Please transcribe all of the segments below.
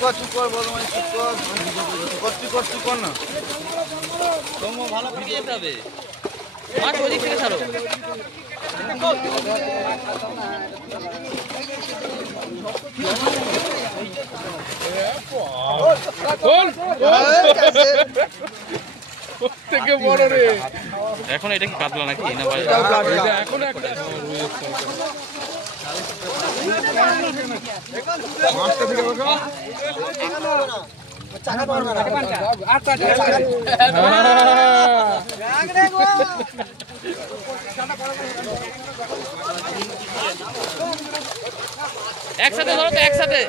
চুপ কর বদমাই, চুপ কর না। তোমরা ভালো করে যেতে হবে। মাছ ওদিক থেকে ছাড়ো। থেকে বড় রে। এখন এটা কি কাতলা নাকি না ভাই? এটা এখন একটা মাছটা দিকে বসো। চাকা ধরবে না। আচ্ছা একসাথে ধরো তো, একসাথে।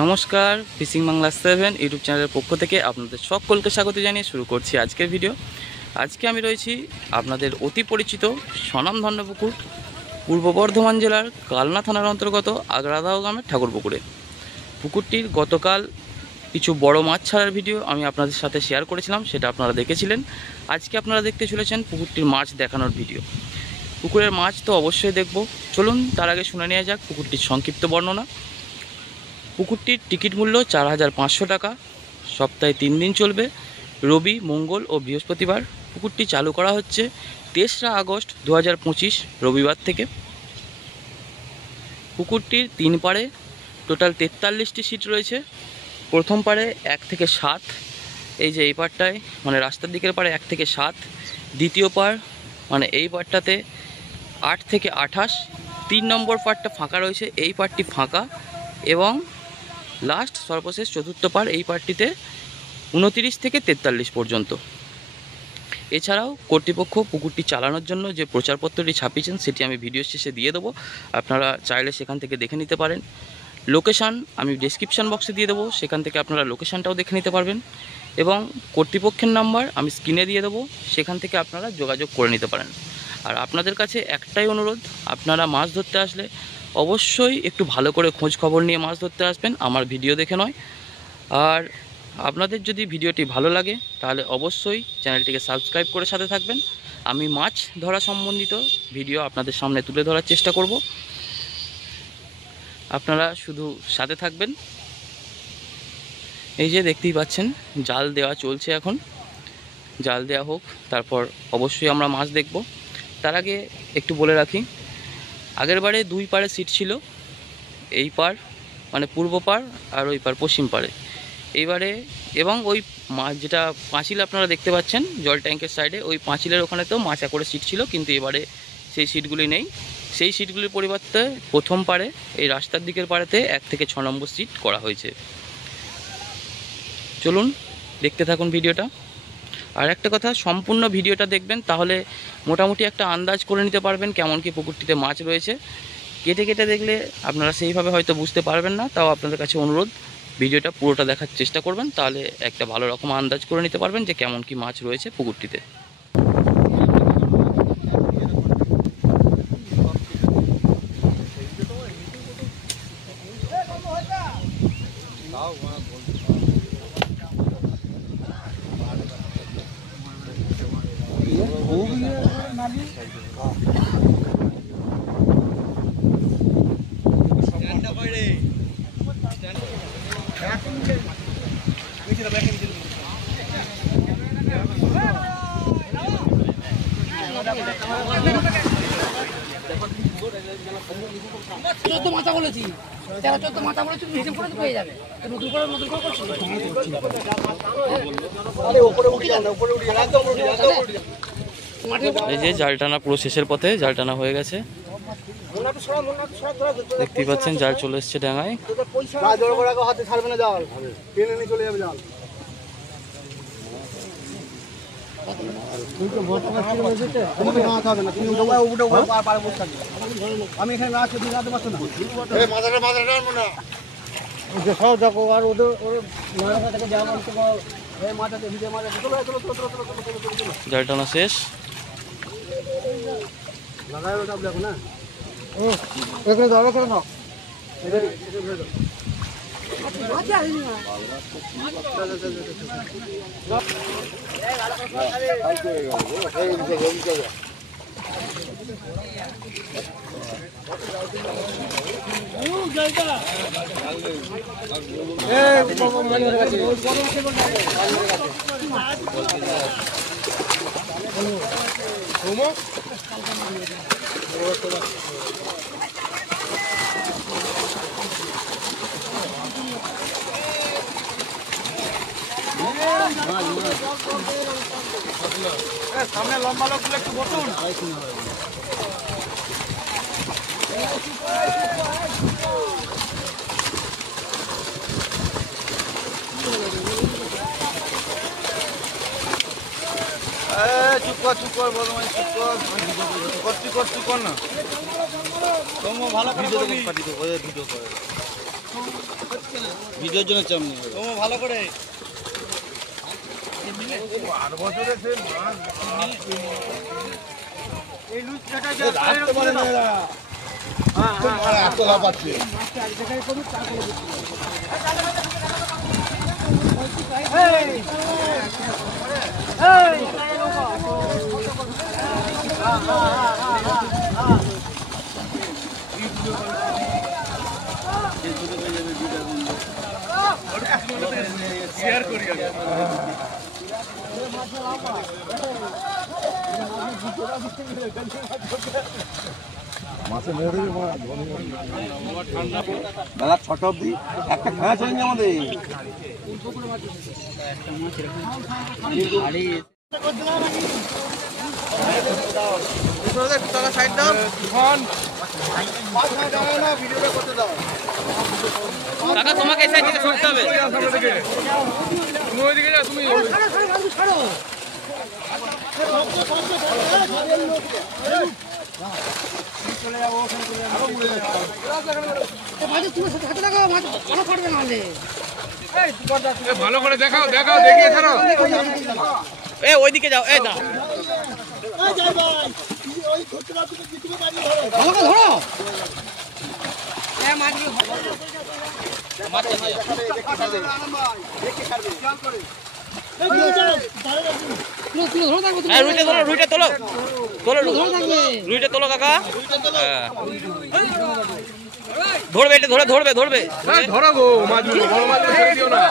নমস্কার, ফিশিং বাংলা 7 ইউটিউব চ্যানেলের পক্ষ থেকে আপনাদের সকলকে স্বাগত জানিয়ে শুরু করছি আজকের ভিডিও। আজকে আমি রয়েছি আপনাদের অতি পরিচিত স্বনামধন্য পুকুর, পূর্ব বর্ধমান জেলার কালনা থানার অন্তর্গত আগ্রাদাও গ্রামের ঠাকুরপুকুরে। পুকুরটির গতকাল কিছু বড় মাছ ছাড়ার ভিডিও আমি আপনাদের সাথে শেয়ার করেছিলাম, সেটা আপনারা দেখেছিলেন। আজকে আপনারা দেখতে চলেছেন পুকুরটির মাছ দেখানোর ভিডিও। পুকুরের মাছ তো অবশ্যই দেখব, চলুন তার আগে শুনে নেওয়া যাক পুকুরটির সংক্ষিপ্ত বর্ণনা। পুকুরটির টিকিট মূল্য 4500 টাকা। সপ্তাহে 3 দিন চলবে, রবি, মঙ্গল ও বৃহস্পতিবার। পুকুরটি চালু করা হচ্ছে 3রা আগস্ট 2025 রবিবার থেকে। পুকুরটির 3 পাড়ে টোটাল 43টি সিট রয়েছে। প্রথম পাড়ে 1 থেকে 7, এই যে এই পাড়টায় মানে রাস্তার দিকের পাড়ে 1 থেকে 7। দ্বিতীয় পাড় মানে এই পাড়টাতে 8 থেকে 28। 3 নম্বর পাড়টা ফাঁকা রয়েছে, এই পাড়টি ফাঁকা। এবং লাস্ট সর্বশেষ চতুর্থ পাড়, এই পাড়টিতে 29 থেকে 43 পর্যন্ত। এছাড়াও কর্তৃপক্ষ পুকুরটি চালানোর জন্য যে প্রচারপত্রটি ছাপিয়েছেন সেটি আমি ভিডিও শেষে দিয়ে দেবো, আপনারা চাইলে সেখান থেকে দেখে নিতে পারেন। লোকেশান আমি ডেসক্রিপশান বক্সে দিয়ে দেবো, সেখান থেকে আপনারা লোকেশানটাও দেখে নিতে পারবেন। এবং কর্তৃপক্ষের নাম্বার আমি স্ক্রিনে দিয়ে দেবো, সেখান থেকে আপনারা যোগাযোগ করে নিতে পারেন। আর আপনাদের কাছে একটাই অনুরোধ, আপনারা মাছ ধরতে আসলে অবশ্যই একটু ভালো করে খোঁজ খবর নিয়ে মাছ ধরতে আসবেন, আমার ভিডিও দেখে নয়। আর আপনাদের যদি ভিডিওটি ভালো লাগে তাহলে অবশ্যই চ্যানেলটিকে সাবস্ক্রাইব করে সাথে থাকবেন। আমি মাছ ধরা সম্বন্ধিত ভিডিও আপনাদের সামনে তুলে ধরার চেষ্টা করব, আপনারা শুধু সাথে থাকবেন। এই যে দেখতেই পাচ্ছেন জাল দেওয়া চলছে, এখন জাল দেওয়া হোক, তারপর অবশ্যই আমরা মাছ দেখব। তার আগে একটু বলে রাখি, আগের বারে 2 পাড়ে সিট ছিল, এই পাড় মানে পূর্ব পাড় আর ওই পাড় পশ্চিম পাড়ে। এইবারে এবং ওই মাছ যেটা পাঁচিল আপনারা দেখতে পাচ্ছেন জল ট্যাঙ্কের সাইডে, ওই পাঁচিলের ওখানে তো মাচা করে সিট ছিল, কিন্তু এবারে সেই সিটগুলি নেই। সেই সিটগুলির পরিবর্তে প্রথম পাড়ে এই রাস্তার দিকের পাড়েতে 1 থেকে 6 নম্বর সিট করা হয়েছে। চলুন দেখতে থাকুন ভিডিওটা। আর একটা কথা, সম্পূর্ণ ভিডিওটা দেখবেন, তাহলে মোটামুটি একটা আন্দাজ করে নিতে পারবেন কেমন কি পুকুরটিতে মাছ রয়েছে। কেটে কেটে দেখলে আপনারা সেইভাবে হয়তো বুঝতে পারবেন না, তাও আপনাদের কাছে অনুরোধ ভিডিওটা পুরোটা দেখার চেষ্টা করবেন, তাহলে একটা ভালো রকম আন্দাজ করে নিতে পারবেন যে কেমন কি মাছ রয়েছে পুকুরটিতে। চোদ্দ মাথা বলেছি, 13-14 মাথা বলেছি, হিসেব করে তো পেয়ে যাবে। নতুন করে করছি। এই যে জাল টানা পুরো শেষের পথে, জাল টানা হয়ে গেছে, দেখতেই পাচ্ছেন জাল চলে এসছে ডাঙায়। আমি এখানে না আছে সব দেখো, আর ওদের জাল টানা শেষ। এখানে যাবে কেন না? সামনে লম্বা লোকগুলো একটু বসুন। চুপ কর বদমাইশ, চুপ কর না। ভালো ভিডিওর জন্য চাপ নেই ভালো করে। 12 বছরে সে মাছ এই লুজ কাটা যা রাখতে পারে না এরা। হ্যাঁ এত লাভ আছে। মাছটা এক জায়গায় করুন তারপরে শেয়ার করি আমি। বেলা 6টা অব্দি একটা খেলা চলেনি আমাদের। সাইড দাও ভিডিওটা করতে দাও কাকা, তোমাকে এই সাইড থেকে সরতে হবে। তুমি ওইদিকে যাও, তুমি চলে যাবো ওখানে চলে যাবো। ভালো করে দেখাও দেখিয়ে ছাড়ো। ওইদিকে যাও, এই দাও। রুইটা তোলো কাকা। ধরবে, এটা ধরবে। ধরো গো মাছগুলো, বড় মাছ ছেড়ে দিও না।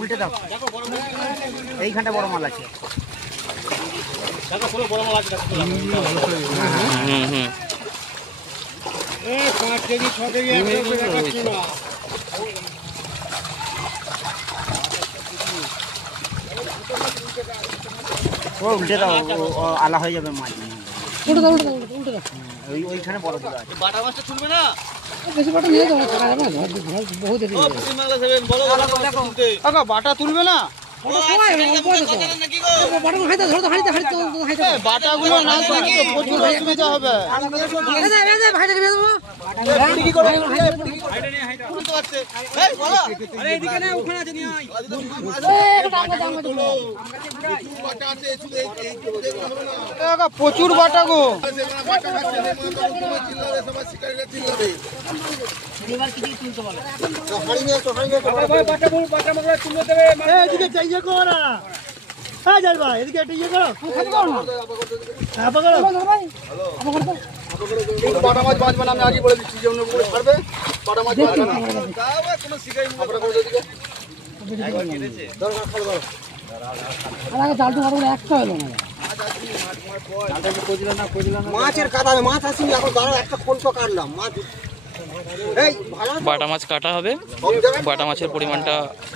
উল্টে দাও, এইখানটা বড় মাল আছে। বড় মাল আছে 5 কেজি 6 কেজি দেখাচ্ছি না। উল্টে দাও, আলা হয়ে যাবে মাছ। উল্টে দাও ওইখানে বড় দিলা আছে। বাটা মাছটা তুলবে না, বেশি বাটা নিয়ে যাও, ছাড়া যাবে না, বহুত দেরি। কাকা বাটা তুলবে না, বাটাগুলো না তুললে প্রচুর অসুবিধা হবে। প্রচুর বাটা গো, বাটা মাছ বাঁচবে না, আমি আগে বলে দিচ্ছি। যে ছাড়বে বাটা মাছ মাছের কাটা মাছ আসেনি এখন। একটা কোলটো কাটলাম মাছ। বাটা মাছ কাটা হবে, বাটা মাছের পরিমাণটা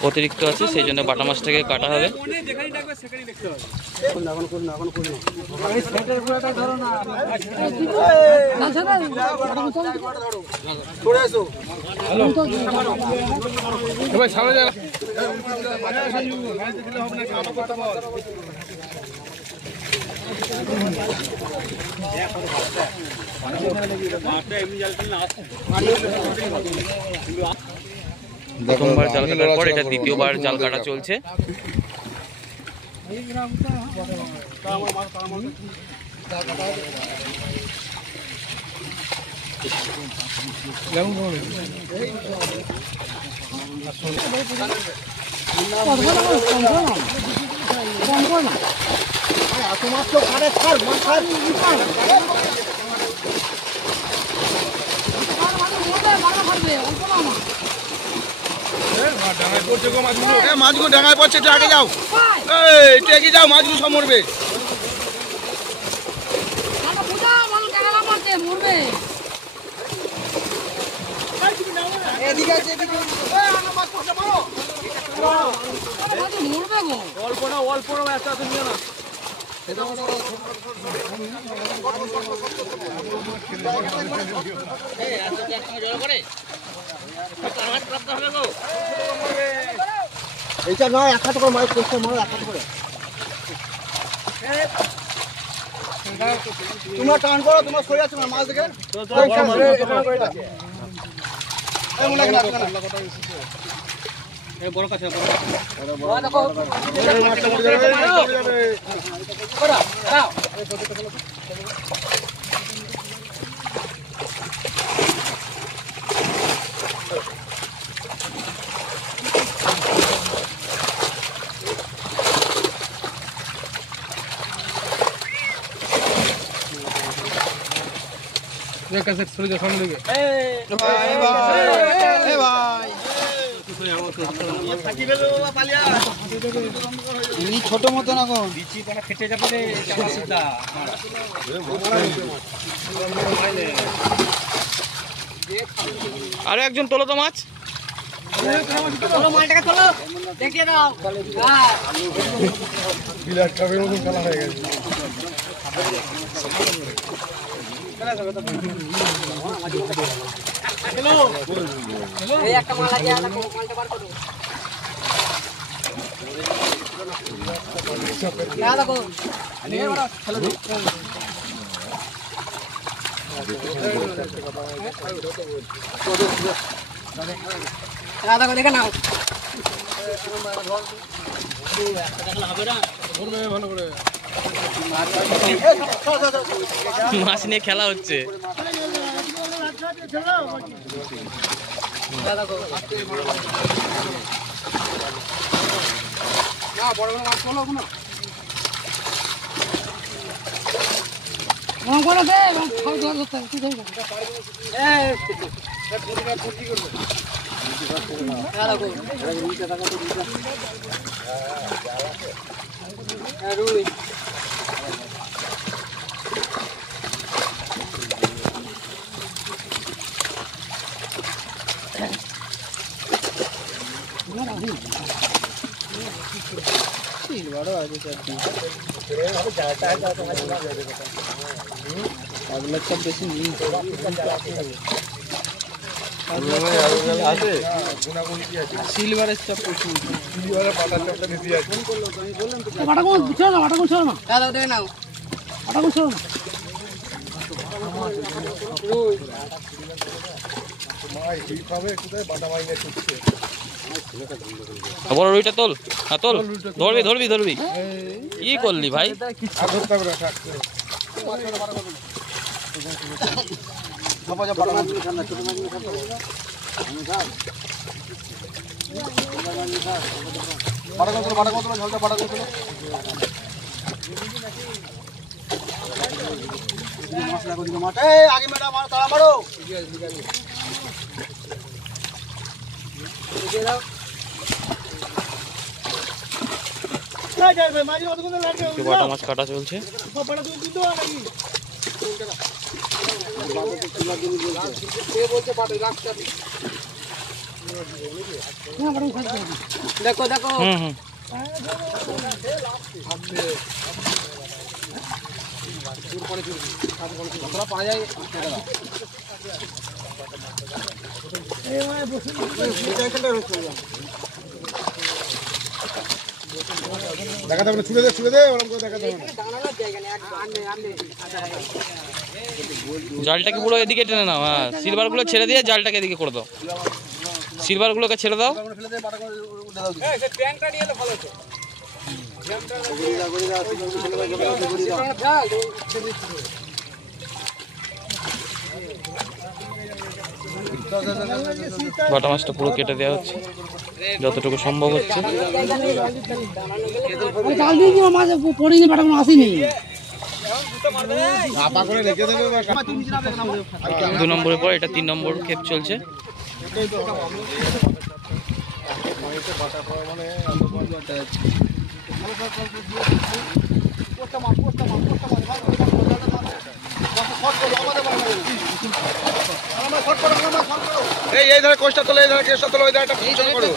অতিরিক্ত আছে, সেই জন্য বাটা মাছটাকে কাটা হবে। প্রথমবার জাল কাটার পর এটা দ্বিতীয়বার জাল কাটা চলছে। মাছগুলো ডাঙায় পড়ছে, একটু আগে যাও, একটু এগিয়ে যাও, মাছগুলো সব মরবে। এইটা নয়, এক হাতে করে মাছ করছে, মাছ এক হাতে করে। তোমরা টান করো, তোমার সরে যাচ্ছে না মাছ দেখে। বড় কাছে ছোট মতো না ফেটে যাবে। আরো একজন তোলো তো মাছ। মালটাকে তোলো, দেখিয়ে দাও। বিরাট কাপের মতন খেলা হয়ে গেছে। এই একটা মাল আছে, মালটা বার করো। দেখো দেখো, দেখে নাও। মাছ নিয়ে খেলা হচ্ছে। সিলভারের চাপ সিলভারের পাতার চাপটা বেশি আছে। দেখে নাও। বড় রুইটা তোল, হ্যাঁ তোল, ধরবি ধরবি ধরবি। কি করলি ভাই? আগে ম্যাডাম তাড়া মারো। বাটা মাছ কাটা চলছে। দেখো দেখো, পাওয়া যায়। এইখানটা দেখাতে হবে না, ছুড়ে দে ওরকম করে দেখাতে হবে না। জালটাকে পুরো এদিকে টেনে নাও। হ্যাঁ, সিলভারগুলো ছেড়ে দিয়ে জালটাকে এদিকে করে দাও। সিলভারগুলোকে ছেড়ে দাও। বাটা মাছটা পুরো কেটে দেওয়া হচ্ছে যতটুকু সম্ভব হচ্ছে। জাল দিয়ে দিও, মাছ পড়িনি, বাটা কোনো আসেনি। 2 নম্বরের পর এটা 3 নম্বর ক্ষেপ চলছে। এই ধারে কোষটা তোলো, এই ধারে কেসটা তোলো, ওই ধারেটা ছোট করো।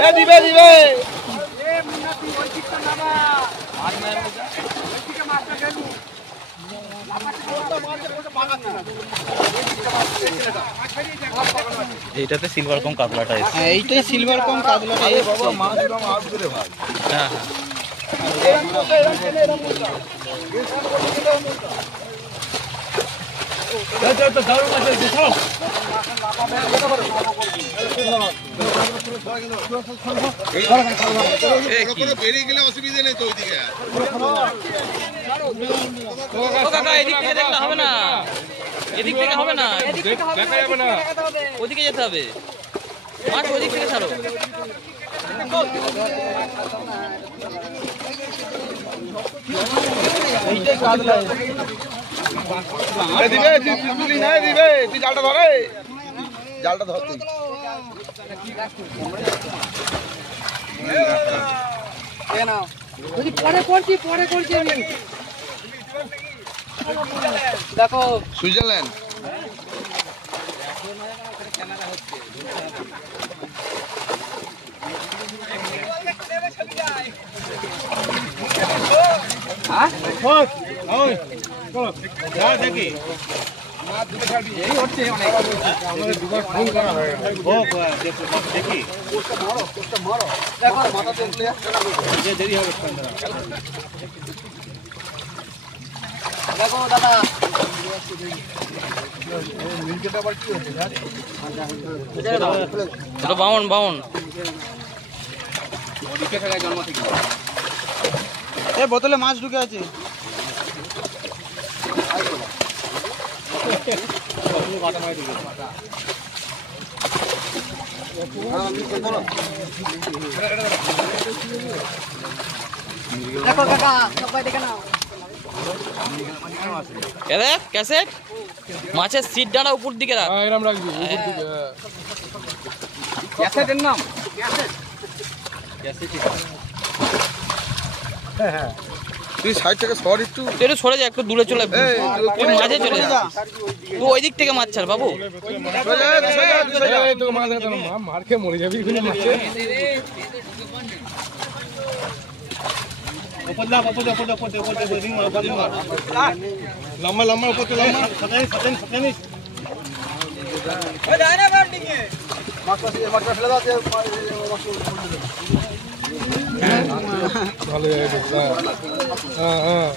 হ্যাঁ দিবে এইটাতে সিলভার কম কাতলাটা এসেছে। হ্যাঁ, এইটাই সিলভার কম কাতলাটা এসছে। হ্যাঁ হ্যাঁ, বেরিয়ে গেলে অসুবিধা নেই তো ওইদিকে। ও কাকা এদিক থেকে দেখলে হবে না, এদিক থেকে হবে না, দেখা যাবে না, ওদিকে যেতে হবে। মাছ ওদিক থেকে ছাড়ো। দিবে দিবে, তুই জালটা ধরে, জালটা ধর তুই। পরে করছি আমি। দেখো সুইজারল্যান্ড দেখো দাদা, এটা 52। বোতলে মাছ ঢুকে আছে। দেখো কাকা, সবাই দেখে নাও। এ দেখ ক্যাসেট, মাছের সিট ডানা উপর দিকে রাখ। এরকম রাখবি উপর দিকে। ক্যাসেটের নাম তুই সাইড থেকে সর একটু। তুই একটু সরে যা, একটু দূরে চলে আয়। এই, তুই মাঝে চলে যা, তুই ওই দিক থেকে মাছ ছাড় বাবু। এই তো মাছ ধরতে না, মার খেয়ে মরে যাবি এখানে মাছে। লম্বা লম্বা উপর থেকে লম্বা। ভালো জায়গা। হ্যাঁ হ্যাঁ,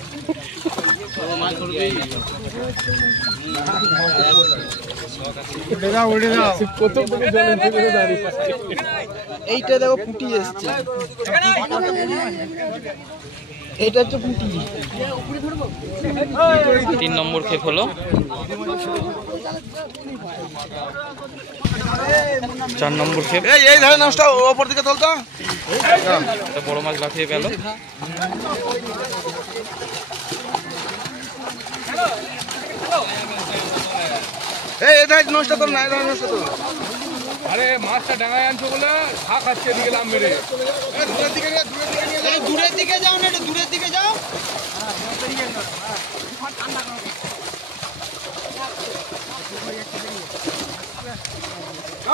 প্রথম থেকে জলে ঢুকে দাঁড়িয়ে আছে। এইটা দেখো পুঁটি এসছে, এইটা হচ্ছে পুঁটি। 3 নম্বর ক্ষেপ হলো। 4 নম্বর ক্ষেপ। এই ধারে নষ্ট ওপর দিকে তোলতো। একটা বড় মাছ লাফিয়ে গেল। এই ধারে নষ্ট তোল না, এই ধারে নষ্ট তোল। আরে মাছটা ডাঙায় আনছো বলে খা খাচ্ছে এদিকে লাম মেরে। দূরের দিকে যাও না, একটু দূরের দিকে যাও।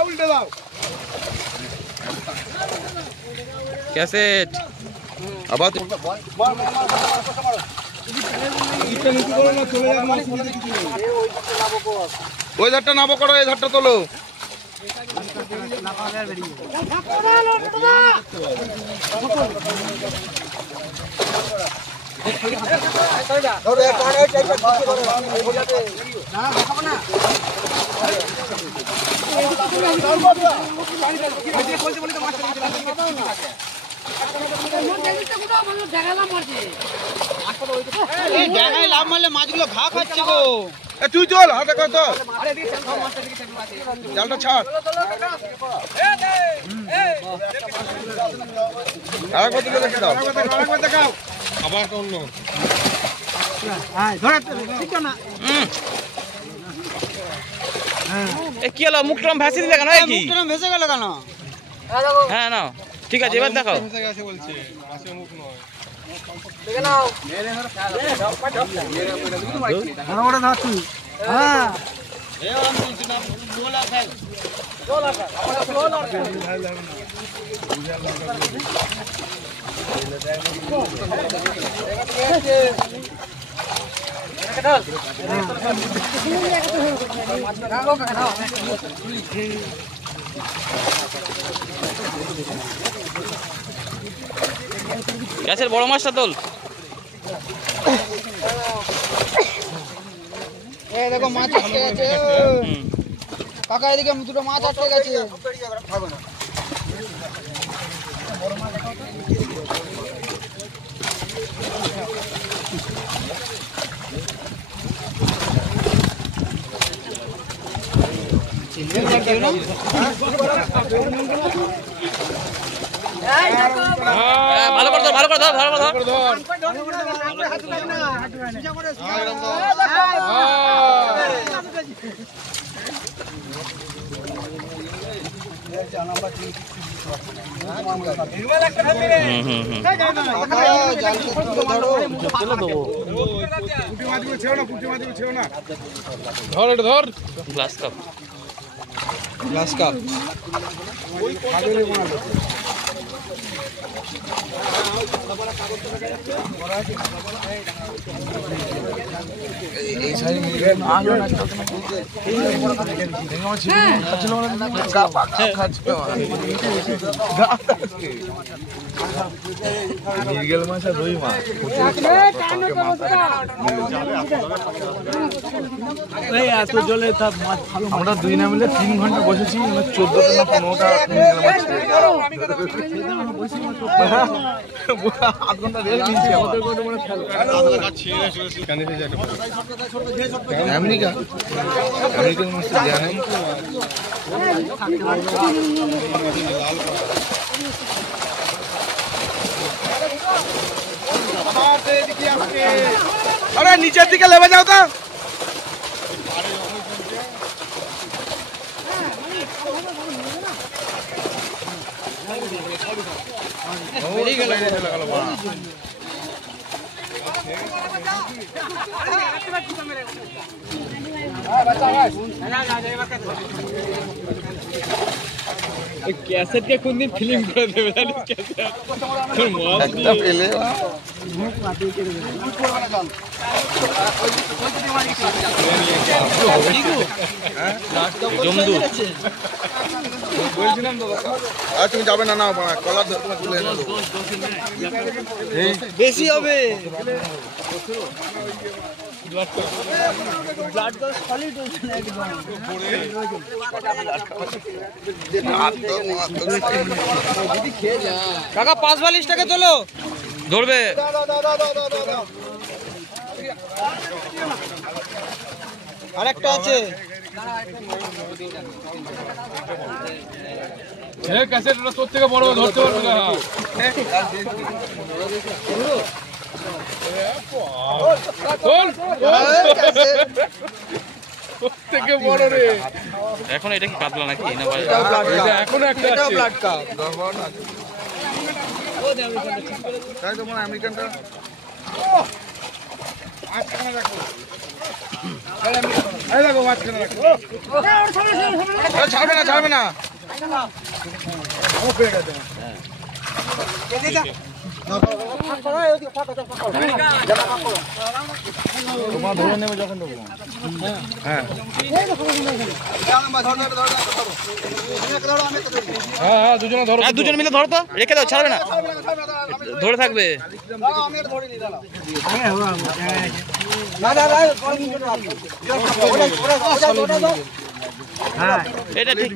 উল্টে দাও। ক্যাসেট আবার ওই ধারটা নাবো করো, এই ধারটা তোলো। লাভ মারলে মাছগুলো ঘা খাচ্ছে গো। তুই চল, হাতে কত জালটা ছাড়। আরেকবার তুলে দেখে দাও, আরেকবার দেখাও। আবার অন্য কি হলো, মুখটা ভাসি দিলে কেন? কি ভেসে গেল কেন? হ্যাঁ না ঠিক আছে, এবার দেখাও। গ্যাসের বড় মাছটা তোল। দেখো মাছ আটকে গেছে কাকা, এদিকে দুটো মাছ আটকে গেছে। ভালো করে ধর, ভালো করে ধর, ভালো করে ধর। ধর এটা ধর। Glass cup, glass cup. আমরা দুই না মিলে 3 ঘন্টা বসেছি, 14টা না 15টা আধ ঘন্টা রেস্ট নিয়েছি। আমেরিকা আমেরিকান মাছ দেয়া নেই। আরে নিচের দিকে লেবে যাও তো। ক্যাসেটকে কোন দিন ফিল্ম করে দেবে জানিস? ক্যাসেট একটা পেলে বলছিলাম তো আর তুমি যাবে না, না কলার তুলে এনে দেবো। বেশি হবে। কাকা 5-42 টাকা তোলো। ধরবে আরেকটা আছে। ক্যাসেট তোর থেকে বড় ধরতে পারবে না। থেকে বড় রে। এখন এটা কি কাতলা নাকি না ভাই? এখন একটা এটাও ব্লাড কাপ। তাই তোমার আমেরিকানটা ছাড়বে না, ছাড়বে না। তোমার ধরে নেবে যখন দেবো। হ্যাঁ হ্যাঁ দুজনে ধরো, দুজন মিলে ধরো তো, রেখে দাও, ছাড়বে না, ধরে থাকবে। এটা ঠিক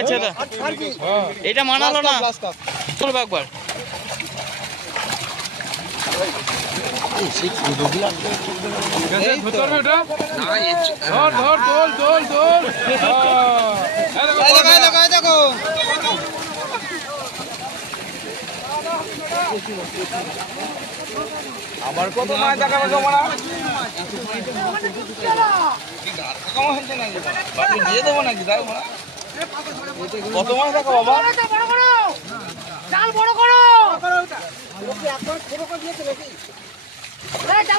আছে, এটা মানালো না, চলবে একবার। আবার কত মাছ দেখাবে তোমরা? দিয়ে দেবো নাকি? কত মাছ দেখো বাবা? চাল বড় করো, চাল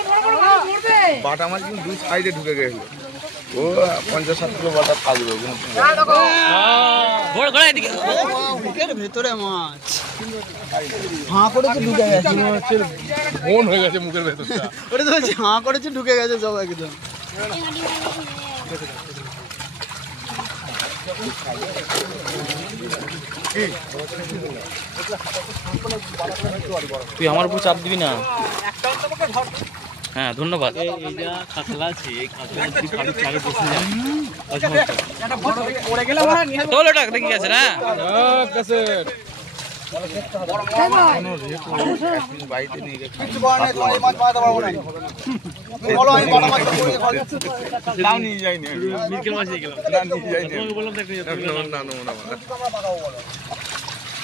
বড় করো, মরবে। বাটা মাছ কিন্তু দুই সাইডে ঢুকে গেল। ও 50-60 কিলো বাটা থাকবে। ঘোড়া ঘোড়া এদিকে। বুকের ভেতরে মাছ হাঁ করেছে ঢুকে গেছে, মন হয়ে গেছে মুখের ভেতরটা। ওটা তো বলছি হাঁ করেছে ঢুকে গেছে সব একদম। তুই আমার উপর চাপ দিবি না। হ্যাঁ ধন্যবাদ। তোল ওটা দেখি আছে না। বাড়িতে নিয়ে গেছে। তাও নিয়ে যাইনি।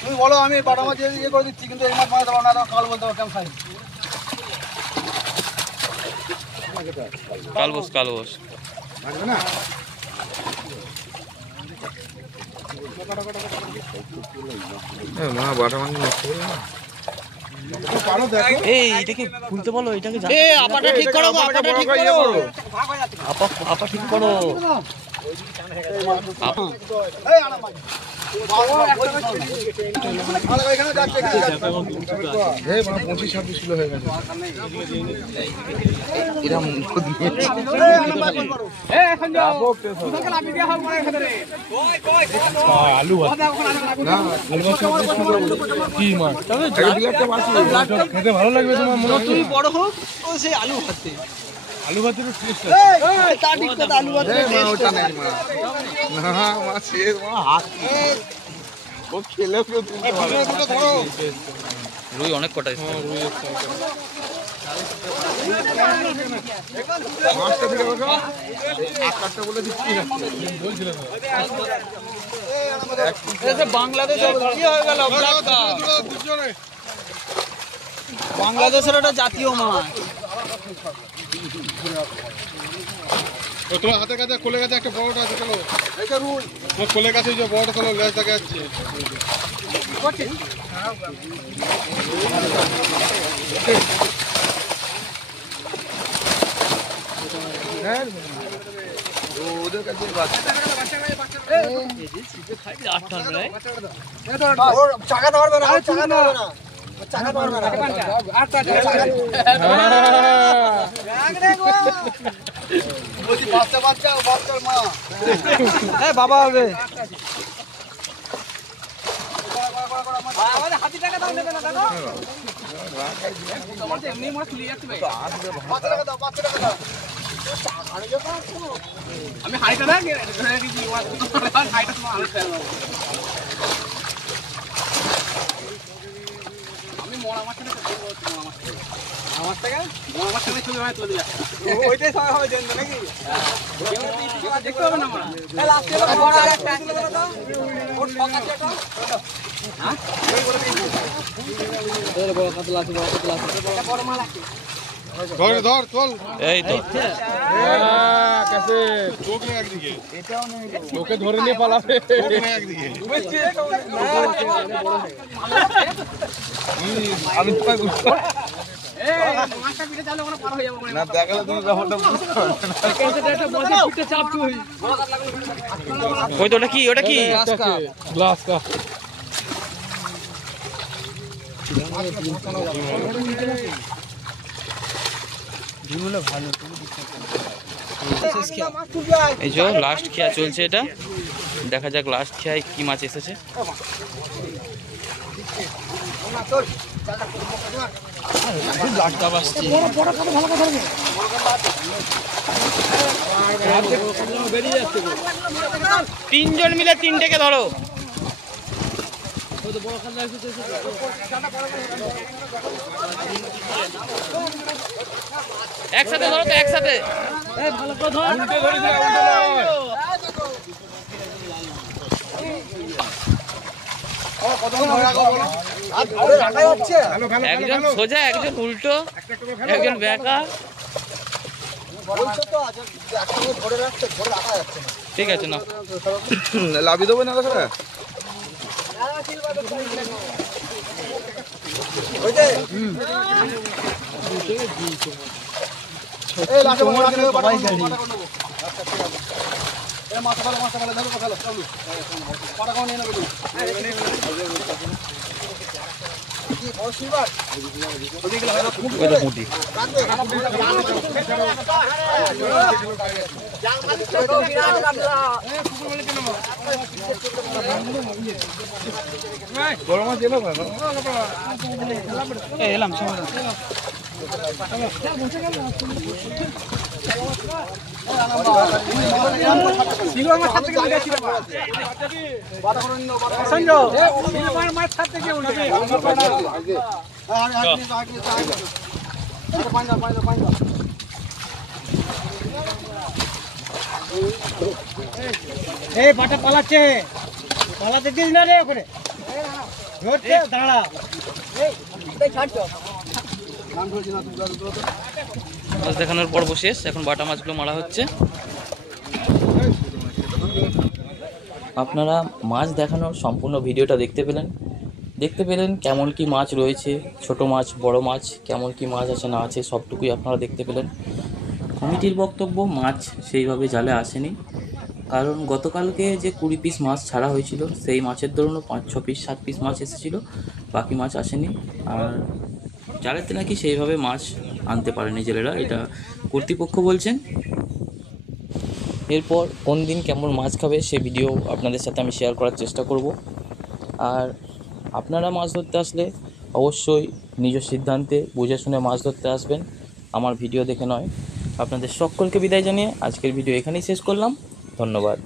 তুমি বলো আমি বাটা মাছ ইয়ে করে দিচ্ছি, কিন্তু এই মাছ বানাতে পারবো না, কাল বলতে পারবো কেমন খাই। কালবোস কালবোস। মা বাটা মাছ নষ্ট করে না। এই এটাকে খুলতে বলো, এটাকে আপাটা ঠিক করো, আপাটা ঠিক করো। আপা ঠিক করো। এই মানে 25-26 কিলো হয়ে গেছে। এরা মুখ দিয়ে আলু কি মাছ খেতে ভালো লাগবে তোমার মনে হয়? তুই বড় হোক ও সেই আলু ভাতে, আলু ভাতের টেস্ট তা ঠিক কথা, আলু ভাতে ওটা নেই মা। না মা শেষ মা হাত ও খেলেও কেউ তুলতে পারবে না। রুই অনেক কটা এসছে। মাছটা ফিরে বসো, আকারটা বলে দিচ্ছি না। বাংলাদেশ কি হয়ে গেল? বাংলাদেশের ওটা জাতীয় মাছ। তোমার হাতের কাছে কোলে কাছে একটা বড়টা আছে, চলো তোমার কোলে কাছে যে বড়টা, চলো লেজ দেখা যাচ্ছে। ওদের কাছে চাকা ধরবে না, চাকা ধরবে না, চাকা ধরবে না। বাচ্চা বাচ্চা বাচ্চার মা বাবা হবে। আমি হাইটা না হাইটা তোমার আমি মরা মাছ আমার থেকে মরা মাছ থেকে চলে চলে যাচ্ছে ওইটাই সময় হবে জন্য নাকি দেখতে হবে না আমরা লাস্টে বড় একটা ওর শখ আছে এটা হ্যাঁ বড় কাতলা আছে, বড় কাতলা আছে, বড় মাল আছে। ধর ধর চল। এই তো কাছে চোখ নেই একদিকে, চোখে ধরে নিয়ে পালাবে। আমি তোমায় বুঝতে মাছটা পিঠে চালে ওখানে পার হয়ে যাবো না দেখালে তুমি ব্যাপারটা বুঝতে পারবে না। একটা বসে পিঠে চাপ তুই ওই তো ওটা কি, ওটা কি? Glass cup. এই যে লাস্ট খেয়া চলছে, এটা দেখা যাক লাস্ট খেয়ায় কি মাছ এসেছে। তিনজন মিলে তিনটেকে ধরো। একসাথে ধরো তো, একসাথে। একজন সোজা, একজন উল্টো, একজন বেঁকা। ঠিক আছে না, লাভি দেবো না করে বড় মাছ এলো এলাম এই বাটা পালাচ্ছে, পালাতে দিস না রে ওখানে, ধরছে দাঁড়া। মাছ দেখানোর পর্ব শেষ, এখন বাটা মাছগুলো মারা হচ্ছে। আপনারা মাছ দেখানোর সম্পূর্ণ ভিডিওটা দেখতে পেলেন কেমন কি মাছ রয়েছে, ছোট মাছ বড় মাছ, কেমন কি মাছ আছে না আছে সবটুকুই আপনারা দেখতে পেলেন। কমিটির বক্তব্য, মাছ সেইভাবে জালে আসেনি, কারণ গতকালকে যে 20 পিস মাছ ছাড়া হয়েছিল সেই মাছের ধরুন 5-6 পিস 7 পিস মাছ এসেছিল, বাকি মাছ আসেনি। আর জালেতে নাকি সেইভাবে মাছ আনতে পারেনি জেলেরা, এটা কর্তৃপক্ষ বলছেন। এরপর কোন দিন কেমন মাছ খাবে সে ভিডিও আপনাদের সাথে আমি শেয়ার করার চেষ্টা করব। আর আপনারা মাছ ধরতে আসলে অবশ্যই নিজ সিদ্ধান্তে বুঝে শুনে মাছ ধরতে আসবেন, আমার ভিডিও দেখে নয়। আপনাদের সকলকে বিদায় জানিয়ে আজকের ভিডিও এখানেই শেষ করলাম। ধন্যবাদ।